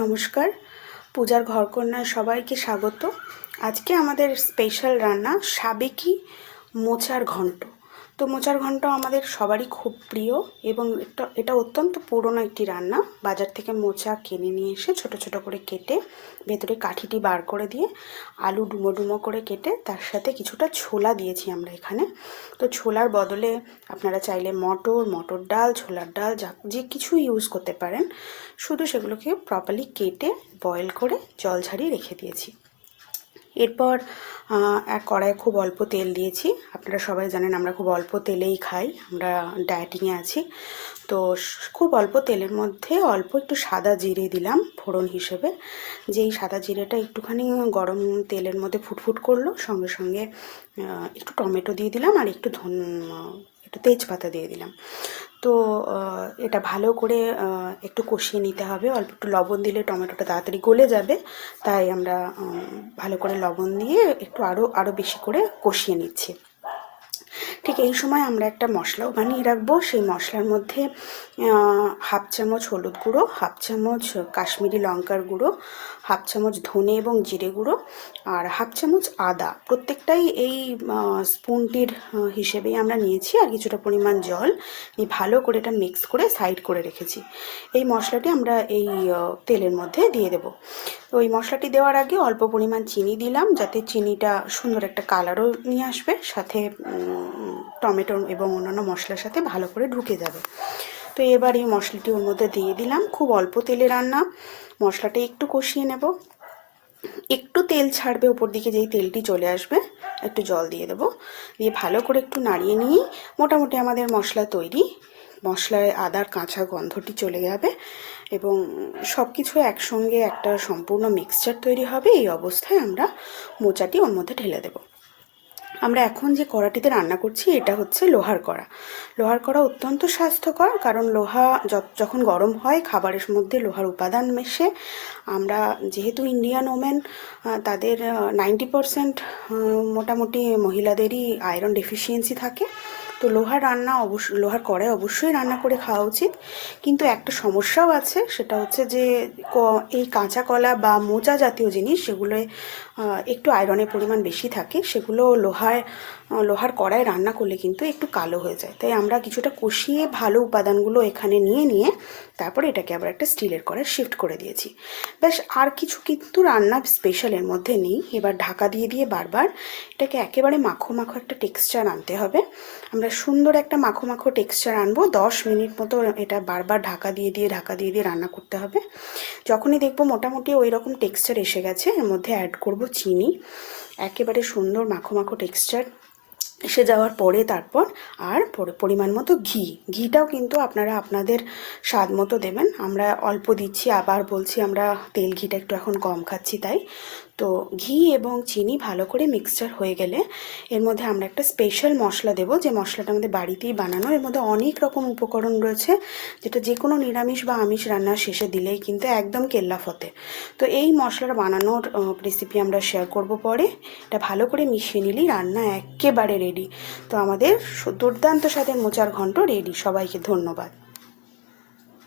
নমস্কার, পূজার ঘরকন্যায় সবাইকে স্বাগত। আজকে আমাদের স্পেশাল রান্না সাবেকি মোচার ঘন্ট। তো মোচার ঘন্ট আমাদের সবারই খুব প্রিয় এবং এটা অত্যন্ত পুরনো একটি রান্না। বাজার থেকে মোচা কিনে নিয়ে এসে ছোট ছোট করে কেটে ভেতরে কাঠিটি বার করে দিয়ে আলু ডুমো ডুমো করে কেটে তার সাথে কিছুটা ছোলা দিয়েছি আমরা এখানে। তো ছোলার বদলে আপনারা চাইলে মটর ডাল, ছোলার ডাল যে কিছু ইউজ করতে পারেন। শুধু সেগুলোকে প্রপারলি কেটে বয়েল করে জল ঝরিয়ে রেখে দিয়েছি। এরপর এক কড়াইয়ে খুব অল্প তেল দিয়েছি। আপনারা সবাই জানেন আমরা খুব অল্প তেলেই খাই, আমরা ডায়েটিংয়ে আছি। তো খুব অল্প তেলের মধ্যে অল্প একটু সাদা জিরে দিলাম ফোড়ন হিসেবে। যেই সাদা জিরেটা একটুখানি গরম তেলের মধ্যে ফুটফুট করলো, সঙ্গে সঙ্গে একটু টমেটো দিয়ে দিলাম আর একটু তেজপাতা দিয়ে দিলাম। তো এটা ভালো করে একটু কষিয়ে নিতে হবে। অল্প একটু লবণ দিলে টমেটোটা তাড়াতাড়ি গলে যাবে, তাই আমরা ভালো করে লবণ দিয়ে একটু আরও বেশি করে কষিয়ে নিচ্ছি। ঠিক এই সময় আমরা একটা মশলাও বানিয়ে রাখবো। সেই মশলার মধ্যে হাফ চামচ হলুদ গুঁড়ো, হাফ চামচ কাশ্মীরি লঙ্কার গুঁড়ো, হাফ চামচ ধনে এবং জিরে গুঁড়ো আর হাফ চামচ আদা, প্রত্যেকটাই এই স্পুনটির হিসেবেই আমরা নিয়েছি। আর কিছুটা পরিমাণ জল নিয়ে ভালো করে এটা মিক্স করে সাইড করে রেখেছি। এই মশলাটি আমরা এই তেলের মধ্যে দিয়ে দেব। তো ওই মশলাটি দেওয়ার আগে অল্প পরিমাণ চিনি দিলাম, যাতে চিনিটা সুন্দর একটা কালারও নিয়ে আসবে, সাথে টমেটো এবং অন্যান্য মশলার সাথে ভালো করে ঢুকে যাবে। তো এবার এই মশলাটি ওর মধ্যে দিয়ে দিলাম। খুব অল্প তেলে রান্না, মশলাটা একটু কষিয়ে নেব। একটু তেল ছাড়বে ওপর দিকে, যেই তেলটি চলে আসবে একটু জল দিয়ে দেবো, দিয়ে ভালো করে একটু নাড়িয়ে নিয়ে মোটামুটি আমাদের মশলা তৈরি। মশলায় আদার কাঁচা গন্ধটি চলে যাবে এবং সব কিছু একসঙ্গে একটা সম্পূর্ণ মিক্সচার তৈরি হবে। এই অবস্থায় আমরা মোচাটি ওর মধ্যে ঢেলে দেব। আমরা এখন যে কড়াটিতে রান্না করছি এটা হচ্ছে লোহার কড়া। লোহার কড়া অত্যন্ত স্বাস্থ্যকর, কারণ লোহা যখন গরম হয় খাবারের মধ্যে লোহার উপাদান মেশে। আমরা যেহেতু ইন্ডিয়ান ওমেন, তাদের 90% মোটামুটি মহিলাদেরই আয়রন ডেফিসিয়েন্সি থাকে। তো লোহার কড়াই অবশ্যই রান্না করে খাওয়া উচিত। কিন্তু একটা সমস্যাও আছে, সেটা হচ্ছে যে এই কাঁচা কলা বা মোচা জাতীয় জিনিস, সেগুলোয় একটু আয়রনের পরিমাণ বেশি থাকে, সেগুলো লোহার কড়ায় রান্না করলে কিন্তু একটু কালো হয়ে যায়। তাই আমরা কিছুটা কষিয়ে ভালো উপাদানগুলো এখানে নিয়ে তারপরে এটাকে আবার একটা স্টিলের কড়ায় শিফট করে দিয়েছি। ব্যাস, আর কিছু কিন্তু রান্না স্পেশালের মধ্যে নেই। এবার ঢাকা দিয়ে বারবার এটাকে একেবারে মাখো মাখো একটা টেক্সচার আনতে হবে। আমরা সুন্দর একটা মাখো মাখো টেক্সচার আনবো। 10 মিনিট মতো এটা বারবার ঢাকা দিয়ে রান্না করতে হবে। যখনই দেখবো মোটামুটি ওই রকম টেক্সচার এসে গেছে, এর মধ্যে অ্যাড করব চিনি। একেবারে সুন্দর মাখো মাখো টেক্সচার এসে যাওয়ার পরে তারপর পরিমাণ মতো ঘিটাও কিন্তু আপনারা আপনাদের স্বাদ মতো দেবেন। আমরা অল্প দিচ্ছি, আবার বলছি আমরা ঘিটা একটু এখন কম খাচ্ছি তাই। তো ঘি এবং চিনি ভালো করে মিক্সচার হয়ে গেলে এর মধ্যে আমরা একটা স্পেশাল মশলা দেব, যে মশলাটা আমাদের বাড়িতেই বানানো। এর মধ্যে অনেক রকম উপকরণ রয়েছে, যেটা যে কোনো নিরামিষ বা আমিষ রান্নার শেষে দিলেই কিন্তু একদম কেল্লা ফতে। তো এই মশলাটা বানানোর রেসিপি আমরা শেয়ার করব পরে। এটা ভালো করে মিশিয়ে নিলেই রান্না একেবারে রেডি। তো আমাদের দুর্দান্ত স্বাদের মোচার ঘন্ট রেডি। সবাইকে ধন্যবাদ।